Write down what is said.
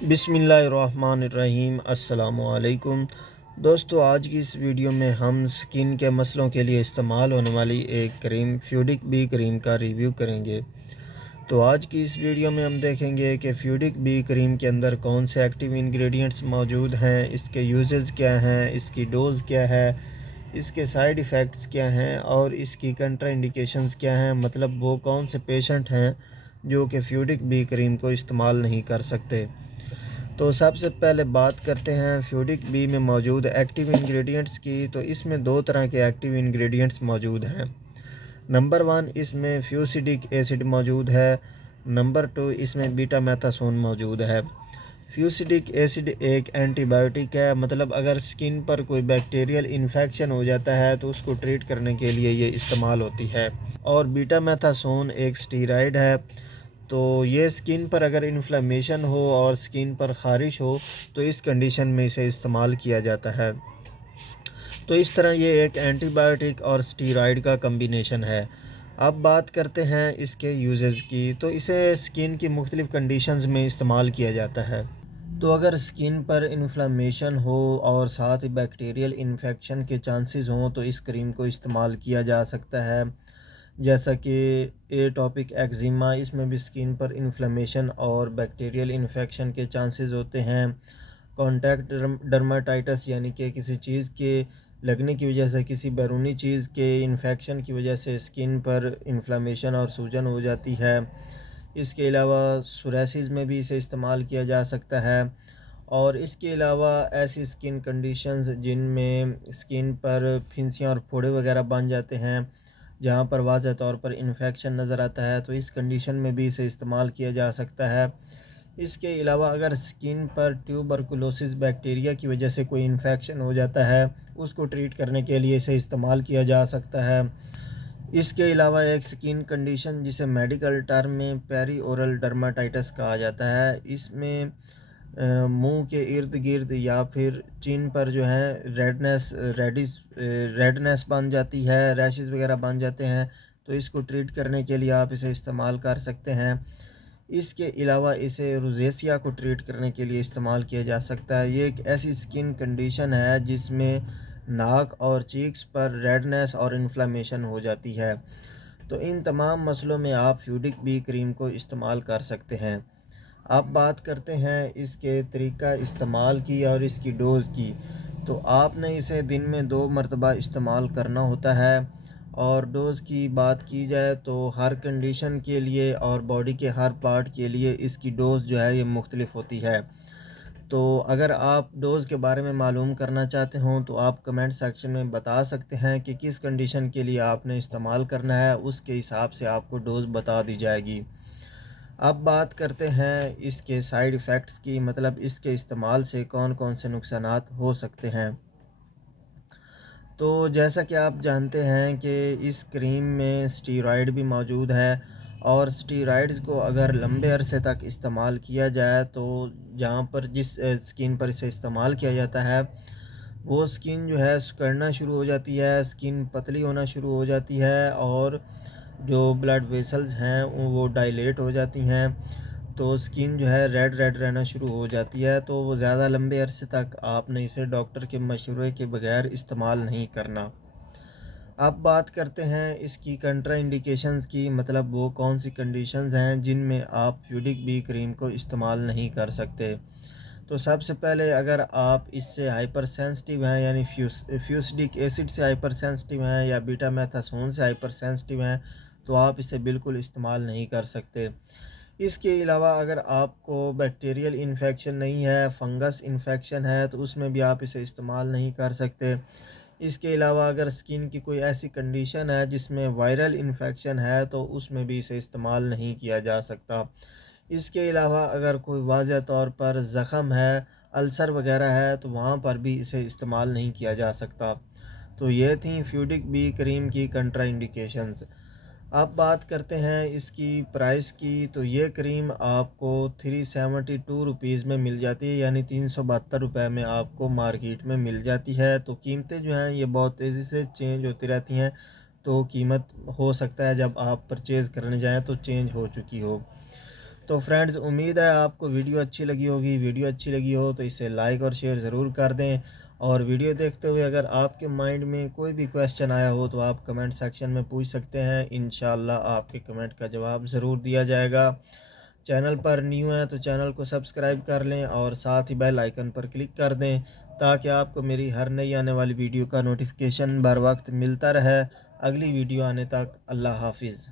बिस्मिल्लाहिर्रहमानिर्रहीम। अस्सलामुअलैकुम दोस्तों, आज की इस वीडियो में हम स्किन के मसलों के लिए इस्तेमाल होने वाली एक क्रीम फ्यूडिक बी क्रीम का रिव्यू करेंगे। तो आज की इस वीडियो में हम देखेंगे कि फ्यूडिक बी क्रीम के अंदर कौन से एक्टिव इंग्रेडिएंट्स मौजूद हैं, इसके यूजेस क्या हैं, इसकी डोज़ क्या है, इसके साइड इफ़ेक्ट्स क्या हैं और इसकी कंट्राइंडिकेशंस क्या हैं। मतलब वो कौन से पेशेंट हैं जो कि फ्यूडिक बी क्रीम को इस्तेमाल नहीं कर सकते। तो सबसे पहले बात करते हैं फ्यूडिक बी में मौजूद एक्टिव इंग्रेडिएंट्स की। तो इसमें दो तरह के एक्टिव इंग्रेडिएंट्स मौजूद हैं। नंबर 1, इसमें फ्यूसिडिक एसिड मौजूद है। नंबर 2, इसमें बीटा मैथासोन मौजूद है। फ्यूसिडिक एसिड एक एंटीबायोटिक है, मतलब अगर स्किन पर कोई बैक्टीरियल इन्फेक्शन हो जाता है तो उसको ट्रीट करने के लिए ये इस्तेमाल होती है। और बीटा मैथासोन एक स्टीराइड है। तो ये स्किन पर अगर इन्फ्लेमेशन हो और स्किन पर ख़ारिश हो तो इस कंडीशन में इसे इस्तेमाल किया जाता है। तो इस तरह ये एक एंटीबायोटिक और स्टीरॉयड का कम्बिनेशन है। अब बात करते हैं इसके यूजेस की। तो इसे स्किन की मुख्तलिफ़ कंडीशंस में इस्तेमाल किया जाता है। तो अगर स्किन पर इन्फ्लेमेशन हो और साथ ही बैक्टीरियल इन्फेक्शन के चांसेस हों तो इस क्रीम को इस्तेमाल किया जा सकता है। जैसा कि एटॉपिक एक्जिमा, इसमें भी स्किन पर इन्फ्लेमेशन और बैक्टीरियल इन्फेक्शन के चांसेस होते हैं। कॉन्टैक्ट डर्माटाइटिस, यानी कि किसी चीज़ के लगने की वजह से, किसी बैरूनी चीज़ के इन्फेक्शन की वजह से स्किन पर इन्फ्लेमेशन और सूजन हो जाती है। इसके अलावा सोराइसिस में भी इसे इस्तेमाल किया जा सकता है। और इसके अलावा ऐसी स्किन कंडीशंस जिनमें स्किन पर फिंसियाँ और फोड़े वगैरह बन जाते हैं, जहाँ पर वाज़ह तौर पर इन्फेक्शन नज़र आता है, तो इस कंडीशन में भी इसे इस्तेमाल किया जा सकता है। इसके अलावा अगर स्किन पर ट्यूबरकुलोसिस बैक्टीरिया की वजह से कोई इन्फेक्शन हो जाता है, उसको ट्रीट करने के लिए इसे इस्तेमाल किया जा सकता है। इसके अलावा एक स्किन कंडीशन जिसे मेडिकल टर्म में पेरी ओरल डर्माटाइटिस कहा जाता है, इसमें मुंह के इर्द गिर्द या फिर चिन पर जो है रेडनेस बन जाती है, रैशेस वगैरह बन जाते हैं। तो इसको ट्रीट करने के लिए आप इसे इस्तेमाल कर सकते हैं। इसके अलावा इसे रोज़ेसिया को ट्रीट करने के लिए इस्तेमाल किया जा सकता है। ये एक ऐसी स्किन कंडीशन है जिसमें नाक और चीक्स पर रेडनेस और इन्फ्लेमेशन हो जाती है। तो इन तमाम मसलों में आप फ्यूडिक बी क्रीम को इस्तेमाल कर सकते हैं। अब बात करते हैं इसके तरीका इस्तेमाल की और इसकी डोज़ की। तो आपने इसे दिन में 2 मरतबा इस्तेमाल करना होता है। और डोज़ की बात की जाए तो हर कंडीशन के लिए और बॉडी के हर पार्ट के लिए इसकी डोज़ जो है ये मुख्तलिफ़ होती है। तो अगर आप डोज़ के बारे में मालूम करना चाहते हों तो आप कमेंट सेक्शन में बता सकते हैं कि किस कंडीशन के लिए आपने इस्तेमाल करना है, उसके हिसाब से आपको डोज़ बता दी जाएगी। अब बात करते हैं इसके साइड इफ़ेक्ट्स की, मतलब इसके इस्तेमाल से कौन कौन से नुकसानात हो सकते हैं। तो जैसा कि आप जानते हैं कि इस क्रीम में स्टीरॉयड भी मौजूद है। और स्टीरॉयड्स को अगर लंबे अरसे तक इस्तेमाल किया जाए तो जहाँ पर जिस स्किन पर इसे इस्तेमाल किया जाता है वो स्किन जो है सिकुड़ना शुरू हो जाती है, स्किन पतली होना शुरू हो जाती है और जो ब्लड वेसल्स हैं वो डायलेट हो जाती हैं। तो स्किन जो है रेड रेड रहना शुरू हो जाती है। तो वो ज़्यादा लंबे अरसे तक आपने इसे डॉक्टर के मशवरे के बगैर इस्तेमाल नहीं करना। अब बात करते हैं इसकी कंट्रा इंडिकेशंस की, मतलब वो कौन सी कंडीशंस हैं जिनमें आप फ्यूडिक बी क्रीम को इस्तेमाल नहीं कर सकते। तो सबसे पहले अगर आप इससे हाइपर सेंसिटिव हैं, यानी फ्यूसिडिक एसिड से हाइपर सेंसिटिव हैं या बीटा मैथासोन से हाइपर सेंसिटिव हैं, तो आप इसे बिल्कुल इस्तेमाल नहीं कर सकते। इसके अलावा अगर आपको बैक्टीरियल इन्फेक्शन नहीं है, फंगस इन्फेक्शन है, तो उसमें भी आप इसे इस्तेमाल नहीं कर सकते। इसके अलावा अगर स्किन की कोई ऐसी कंडीशन है जिसमें वायरल इन्फेक्शन है तो उसमें भी इसे इस्तेमाल नहीं किया जा सकता। इसके अलावा अगर कोई वाज़ह तौर पर ज़ख़म है, अल्सर वगैरह है, तो वहाँ पर भी इसे इस्तेमाल नहीं किया जा सकता। तो ये थी फ्यूडिक बी क्रीम की कंट्रा इंडिकेशंस। अब बात करते हैं इसकी प्राइस की। तो ये क्रीम आपको 372 रुपीज़ में मिल जाती है, यानी 372 रुपये में आपको मार्केट में मिल जाती है। तो कीमतें जो हैं ये बहुत तेज़ी से चेंज होती रहती हैं। तो कीमत हो सकता है जब आप परचेज़ करने जाएं तो चेंज हो चुकी हो। तो फ्रेंड्स, उम्मीद है आपको वीडियो अच्छी लगी होगी। वीडियो अच्छी लगी हो तो इसे लाइक और शेयर ज़रूर कर दें। और वीडियो देखते हुए अगर आपके माइंड में कोई भी क्वेश्चन आया हो तो आप कमेंट सेक्शन में पूछ सकते हैं। इंशाल्लाह आपके कमेंट का जवाब ज़रूर दिया जाएगा। चैनल पर न्यू है तो चैनल को सब्सक्राइब कर लें और साथ ही बेल आइकन पर क्लिक कर दें, ताकि आपको मेरी हर नई आने वाली वीडियो का नोटिफिकेशन बर वक्त मिलता रहे। अगली वीडियो आने तक अल्लाह हाफिज़।